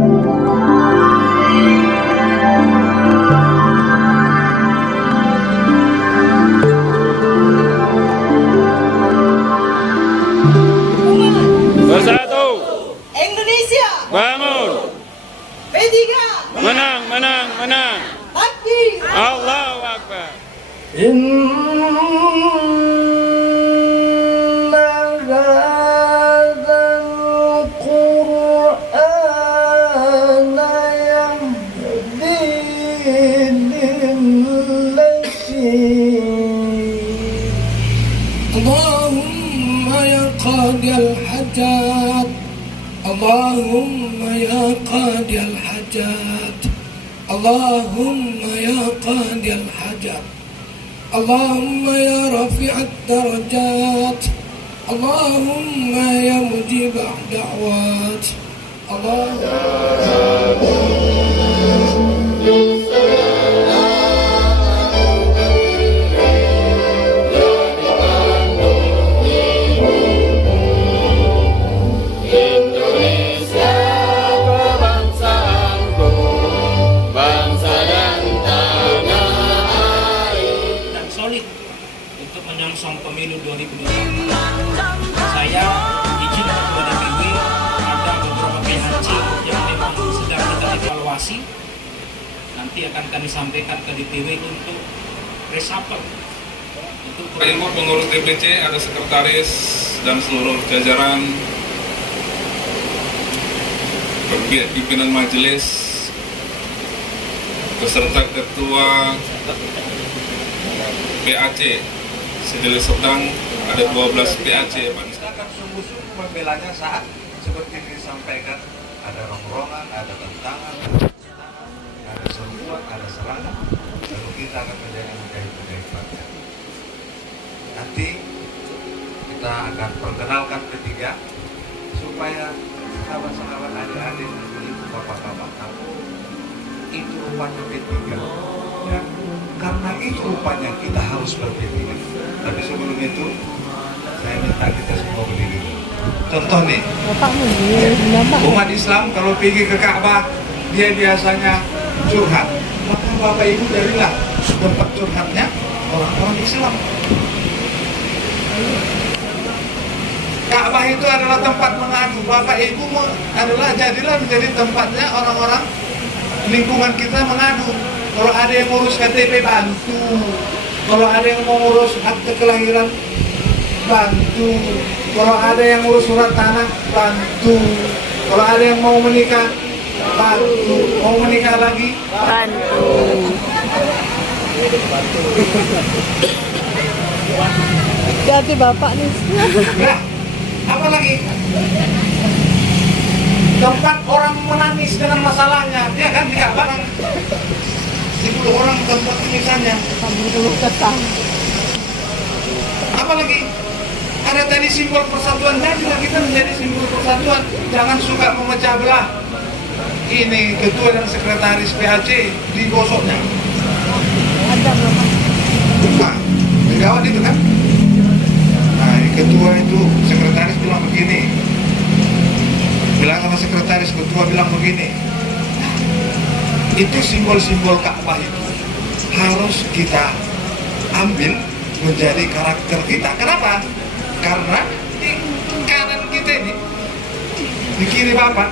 Bersatu. Indonesia. Bangun. P3. Menang, menang, menang. Takbir. Allahu Akbar. Allahumma ya qadiyal hajat, Allahumma ya qadiyal hajat, Allahumma ya qadiyal hajat, Allahumma ya rafi'at darajat, Allahumma ya mujibah da'wat, Indonesia kebangsaanku, bangsa dan tanah air. Dan solid untuk menyongsong pemilu 2024. Saya izin ketua DPW, ada beberapa PHC yang memang sedang kita evaluasi. Nanti akan kami sampaikan ke DPW untuk reshuffle. Pak Ibu pengurus DPC, ada sekretaris dan seluruh jajaran, pimpinan majelis, beserta ketua PAC Sedilih Serdang, ada 12 PAC Pak. Kita akan sungguh-sungguh membelanya saat seperti disampaikan, ada rongrongan, ada tentangan, ada serbuan, ada serangan, lalu kita akan menjadi mujahid partai. Nanti kita akan perkenalkan P3 supaya sahabat-sahabat, adik-adik, ibu, bapak-bapak tahu itu rupanya P3 ya. Karena itu rupanya kita harus ber-P3. Tapi sebelum itu saya minta kita semua berdiri dulu. Contoh nih, umat Islam kalau pergi ke Ka'bah dia biasanya curhat, maka Bapak Ibu jadilah tempat curhatnya orang-orang Islam. Ka'bah itu adalah tempat mengadu. Bapak Ibu jadilah menjadi tempatnya orang-orang lingkungan kita mengadu. Kalau ada yang ngurus KTP, bantu. Kalau ada yang mau ngurus akte kelahiran, bantu. Kalau ada yang ngurus surat tanah, bantu. Kalau ada yang mau menikah, bantu. Mau menikah lagi, bantu. Ganti bapak nih. Nah, apa lagi? Tempat orang menangis dengan masalahnya, dia kan tidak barang. 10 orang tempat penyiksanya. Apa lagi? Ada tadi simbol persatuan, jadilah kita menjadi simbol persatuan. Jangan suka memecah belah. Ini ketua dan sekretaris PAC digosoknya. Nah, gawat itu kan? Nah, ini ketua itu, sekretaris bilang begini. Bilang sama sekretaris, ketua bilang begini. Itu simbol-simbol Ka'bah itu harus kita ambil menjadi karakter kita. Kenapa? Karena di kanan kita ini, di kiri Bapak,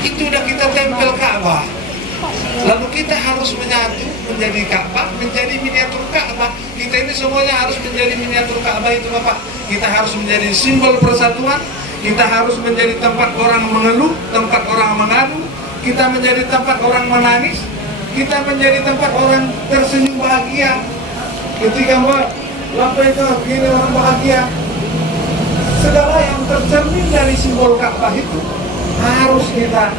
itu udah kita tempel Ka'bah. Lalu kita harus menyatu menjadi Ka'bah, menjadi miniatur Ka'bah. Kita ini semuanya harus menjadi miniatur Ka'bah itu Bapak. Kita harus menjadi simbol persatuan. Kita harus menjadi tempat orang mengeluh, tempat orang mengadu. Kita menjadi tempat orang menangis. Kita menjadi tempat orang tersenyum bahagia. Ketika lampu itu begini orang bahagia. Segala yang tercermin dari simbol Ka'bah itu harus kita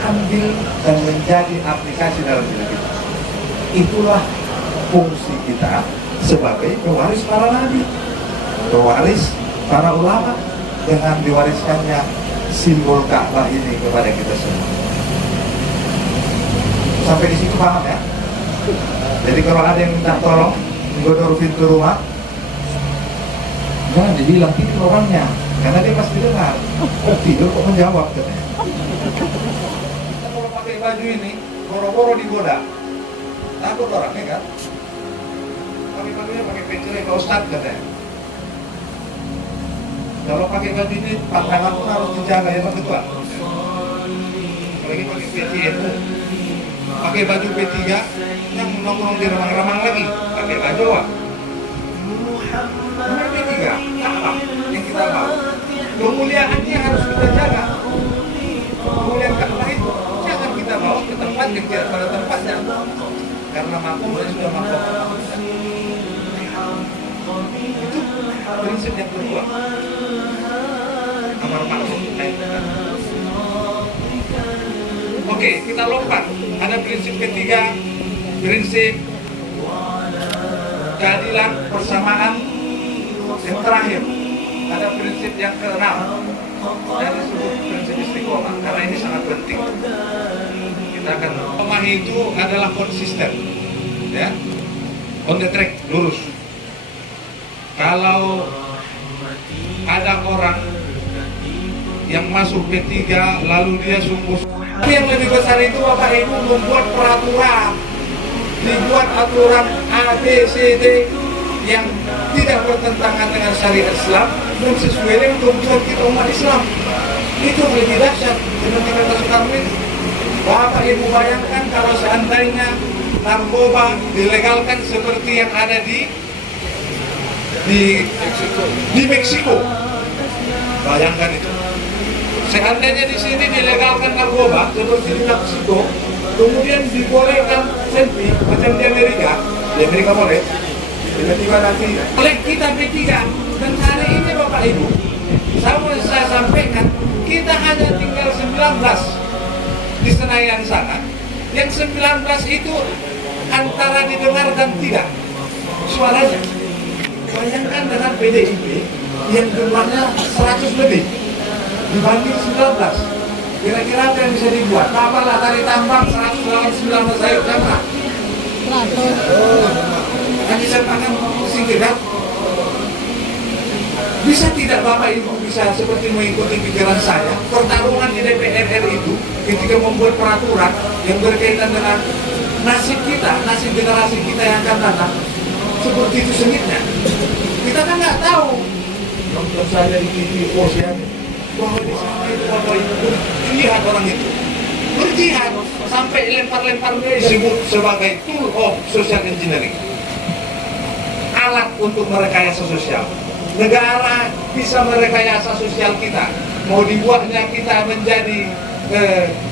ambil dan menjadi aplikasi dalam diri kita. Itulah fungsi kita sebagai pewaris para nabi, pewaris para ulama, dengan diwariskannya simbol Ka'bah ini kepada kita semua. Sampai di situ paham ya? Jadi kalau ada yang minta tolong menggodor pintu rumah, jangan dibilang ini orangnya, Karena dia pasti dengar. Oh, tidur kok menjawab katanya. Kita kalau pakai baju ini, boro-boro digoda. Takut orangnya kan? Pakai bajunya pakai pencerai Pak Ustadz katanya. Kalau pakai baju ini, pandangan pun harus dijaga ya Pak Ketua. Apalagi pakai PTN, pakai baju P3 yang nongkrong di remang-remang lagi, pakai baju Pak. Pakai P3, apa yang kita mau? Kemuliaannya harus kita jaga. Kemuliaan Ka'bah itu jangan kita bawa ke tempat yang tidak pada tempatnya. Karena makamnya sudah makam. Itu prinsip yang kedua. Amar ma'ruf nahi munkar. Oke, kita lompat. Ada prinsip ketiga, prinsip keadilan, persamaan. Yang terakhir, ada prinsip yang keenam. Dan disebut prinsip istiqomah, karena ini sangat penting. Kita akan memahami itu adalah konsisten, ya, on the track, lurus. Kalau ada orang yang masuk P3 lalu dia sungguh, tapi yang lebih besar itu Bapak Ibu membuat peraturan, dibuat aturan A, B, C, D yang tidak bertentangan dengan syariat Islam dan sesuai dengan kebutuhan kita umat Islam. Itu lebih dahsyat seperti kata Soekarno. Bapak Ibu bayangkan kalau seandainya narkoba dilegalkan seperti yang ada di Meksiko. Bayangkan itu. Seandainya di sini dilegalkan narkoba seperti di Meksiko, kemudian dibolehkan selfie macam di Amerika boleh. Tiba-tiba nanti oleh kita P3 dan hari ini Bapak Ibu, saya sampaikan kita hanya tinggal 19 di Senayan sana. Yang 19 itu antara didengar dan tidak suaranya. Bayangkan dengan PDIP yang jumlahnya 100 lebih dibanding 19. Kira-kira apa yang bisa dibuat? Apalah tadi tambang 100 lawan 19 ayo sama. Yang disampaikan singkiran. Bisa tidak Bapak Ibu bisa seperti mengikuti pikiran saya, pertarungan di DPR RI itu ketika membuat peraturan yang berkaitan dengan nasib kita, nasib generasi kita yang akan datang, seperti itu sengitnya. Kita kan nggak tahu. Nonton saja di TV posisinya bahwa di sana itu Bapak Ibu lihat orang itu berjihad sampai lempar-lempar disebut sebagai tool of social engineering, alat untuk merekayasa sosial. Negara bisa merekayasa sosial kita. Mau dibuatnya kita menjadi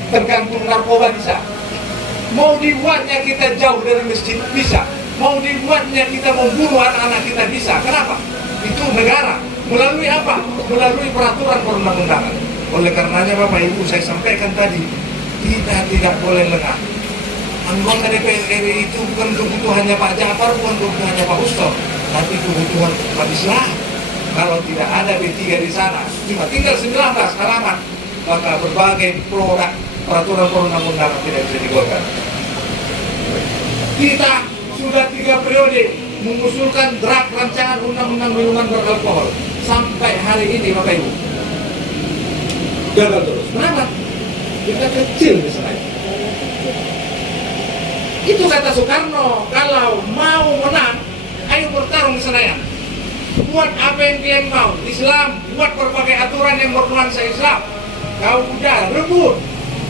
tergantung narkoba bisa. Mau dibuatnya kita jauh dari masjid bisa. Mau dibuatnya kita membunuh anak-anak kita bisa. Kenapa? Itu negara. Melalui apa? Melalui peraturan perundang-undangan. Oleh karenanya Bapak Ibu saya sampaikan tadi, kita tidak boleh lengah. Anggota DPR RI itu bukan kebutuhannya Pak Jafar, bukan kebutuhannya Pak Ustaz, tapi kebutuhan umat Islam. Kalau tidak ada B3 di sana, cuma tinggal 19 halaman, maka berbagai produk peraturan perundang-undangan tidak bisa digolkan. Kita sudah 3 periode mengusulkan draft rancangan undang-undang minuman beralkohol sampai hari ini Bapak Ibu gagal terus. Kenapa? Kita kecil di sana. Itu kata Soekarno, kalau mau menang, ayo bertarung di Senayan. Buat apa yang kalian mau, Islam, buat berbagai aturan yang bernuansa Islam. Kau udah rebut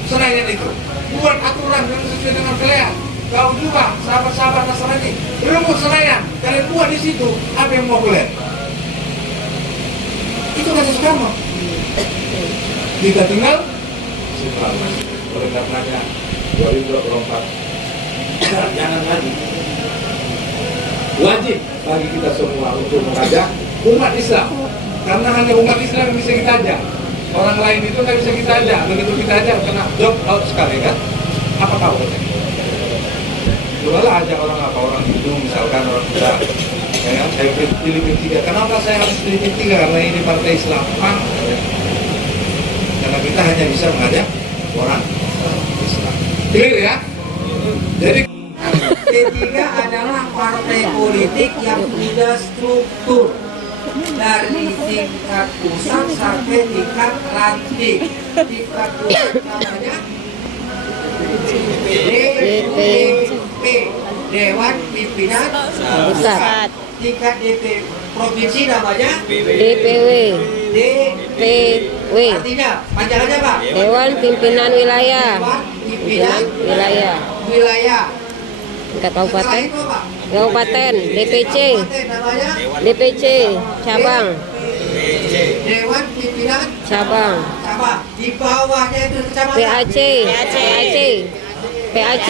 Senayan itu, buat aturan yang sesuai dengan kalian. Kau juga sahabat-sahabat Nasrani, rebut Senayan, kalian buat di situ apa yang mau kalian. Itu kata Soekarno. Kita tinggal selamat. Oleh karenanya 2024 jangan lagi. Wajib bagi kita semua untuk mengajak umat Islam, karena hanya umat Islam yang bisa kita ajak. Orang lain itu nggak bisa kita ajak. Begitu kita ajak kena drop out sekali kan? Apa kau katanya? Jualah ajak orang apa, orang Hindu misalkan, orang Buddha. Ya, saya pilih P3. Kenapa saya harus pilih P3? Karena ini partai Islam. Karena kita hanya bisa mengajak orang Islam. Clear ya? Jadi P3 adalah partai politik yang punya struktur dari tingkat pusat sampai tingkat ranting. Tingkat pusat namanya DPP, Dewan Pimpinan Pusat. Tingkat DP provinsi namanya DPW. DPW. Artinya panjangannya Pak? Dewan Pimpinan Wilayah. Dewan Pimpinan Wilayah. Wilayah. Tingkat Setelah kabupaten. itu Pak? Kabupaten, DPC. Kabupaten namanya DPC, cabang. Dewan Pimpinan Cabang. Cabang. Di bawahnya itu kecamatan. PAC. PAC.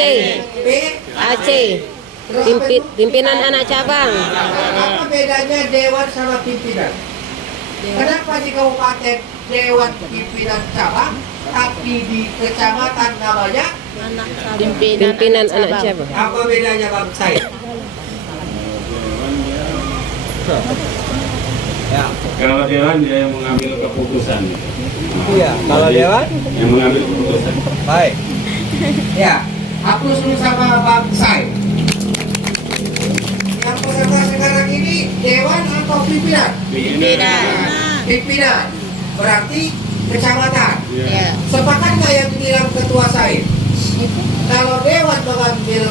PAC. Pimpinan anak cabang. Apa bedanya dewan sama pimpinan? Kenapa di kabupaten dewan pimpinan cabang, tapi di kecamatan namanya Pimpinan anak cabang. apa bedanya Bang saya? Kalau dewan dia yang mengambil keputusan. Iya, kalau dewan Yang mengambil keputusan. baik. Ya, aku suruh sama Bang Sai. Yang peserta sekarang ini dewan atau pimpinan? Pimpinan. Berarti kecamatan. Ya. Sepakat nggak yang bilang ketua saya? Kalau dewan mengambil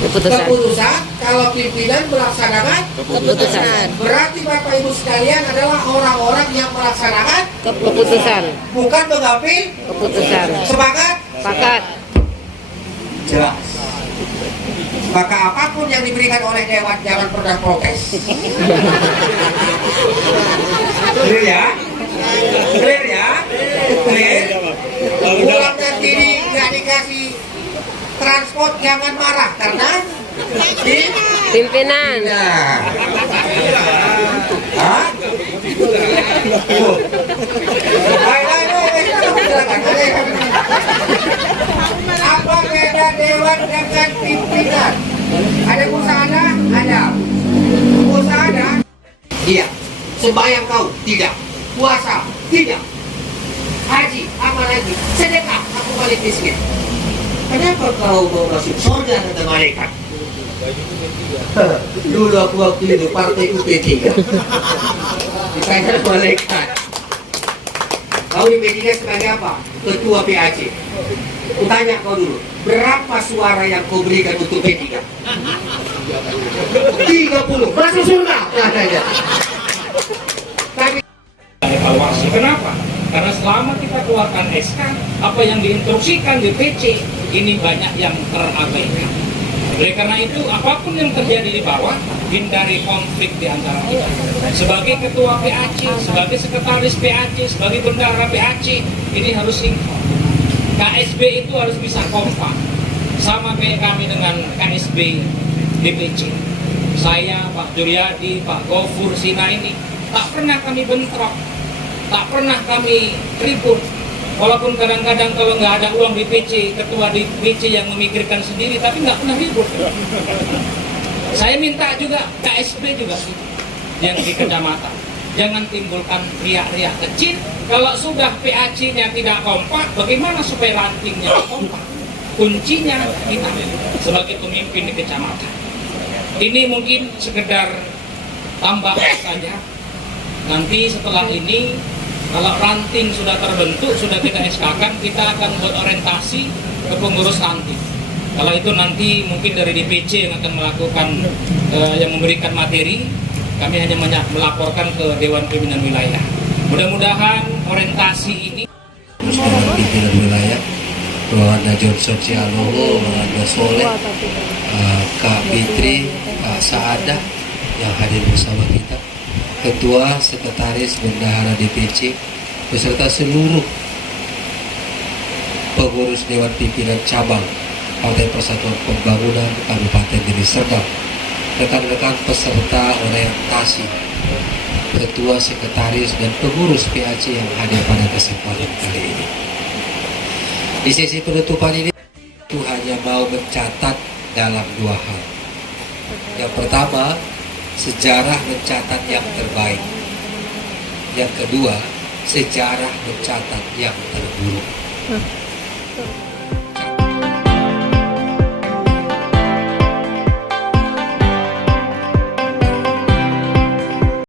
keputusan, kalau pimpinan melaksanakan Keputusan. berarti Bapak Ibu sekalian adalah orang-orang yang melaksanakan Keputusan. bukan mengambil Keputusan. sepakat. Sepakat. Jelas. Maka apapun yang diberikan oleh dewan jangan pernah protes. Clear ya? Clear ya? Clear? Pulang nanti nggak dikasih transport jangan marah karena Pimpinan. Nah. Hah? Apa beda dewan dengan pimpinan? Ada musada? Ada. Musada? Iya. Sembahyang kau? Tidak. Puasa? Tidak. Haji? Apa lagi? Sedekah? Aku balik miskin. Kenapa kau mau masuk surga kata malaikat? Dulu aku waktu itu partai UP3. Ditanya malaikat. Kau di P3 sebagai apa? Ketua PAC. Kutanya kau dulu, berapa suara yang kau berikan untuk P3? 30. Masuk surga. Katanya. Tapi evaluasi. Kenapa? Karena selama kita keluarkan SK, apa yang diinstruksikan di PC ini banyak yang terabaikan. Oleh karena itu, apapun yang terjadi di bawah, hindari konflik di antara kita. Sebagai ketua PAC, sebagai sekretaris PAC, sebagai bendahara PAC, ini harus sinkron. KSB itu harus bisa kompak. Sama kayak kami dengan KSB DPC. Saya, Pak Juryadi, Pak Gofur, Sina ini, tak pernah kami bentrok. Tak pernah kami ribut. Walaupun kadang-kadang kalau nggak ada uang di PC, ketua di PC yang memikirkan sendiri, tapi nggak pernah ribut. Saya minta juga KSB juga yang di kecamatan. Jangan timbulkan riak-riak kecil. Kalau sudah PAC-nya tidak kompak, bagaimana supaya rantingnya kompak? Kuncinya kita sebagai pemimpin di kecamatan. Ini mungkin sekedar tambahan saja. Nanti setelah ini, kalau ranting sudah terbentuk, sudah kita SK-kan, kita akan buat orientasi ke pengurus ranting. Kalau itu nanti mungkin dari DPC yang akan melakukan, yang memberikan materi, kami hanya melaporkan ke Dewan Pimpinan Wilayah. Mudah-mudahan orientasi ini pimpinan wilayah, Bapak Johnson Cialowo, Bapak Soleh, Kak Fitri, Kak Saadah yang hadir bersama kita, Ketua, Sekretaris, Bendahara DPC, beserta seluruh pengurus Dewan Pimpinan Cabang Partai Persatuan Pembangunan Kabupaten Deli Serdang, rekan-rekan peserta orientasi, Ketua, Sekretaris, dan pengurus PAC yang hadir pada kesempatan kali ini. Di sesi penutupan ini, itu hanya mau mencatat dalam dua hal. Yang pertama, sejarah mencatat yang terbaik. Yang kedua, sejarah mencatat yang terburuk.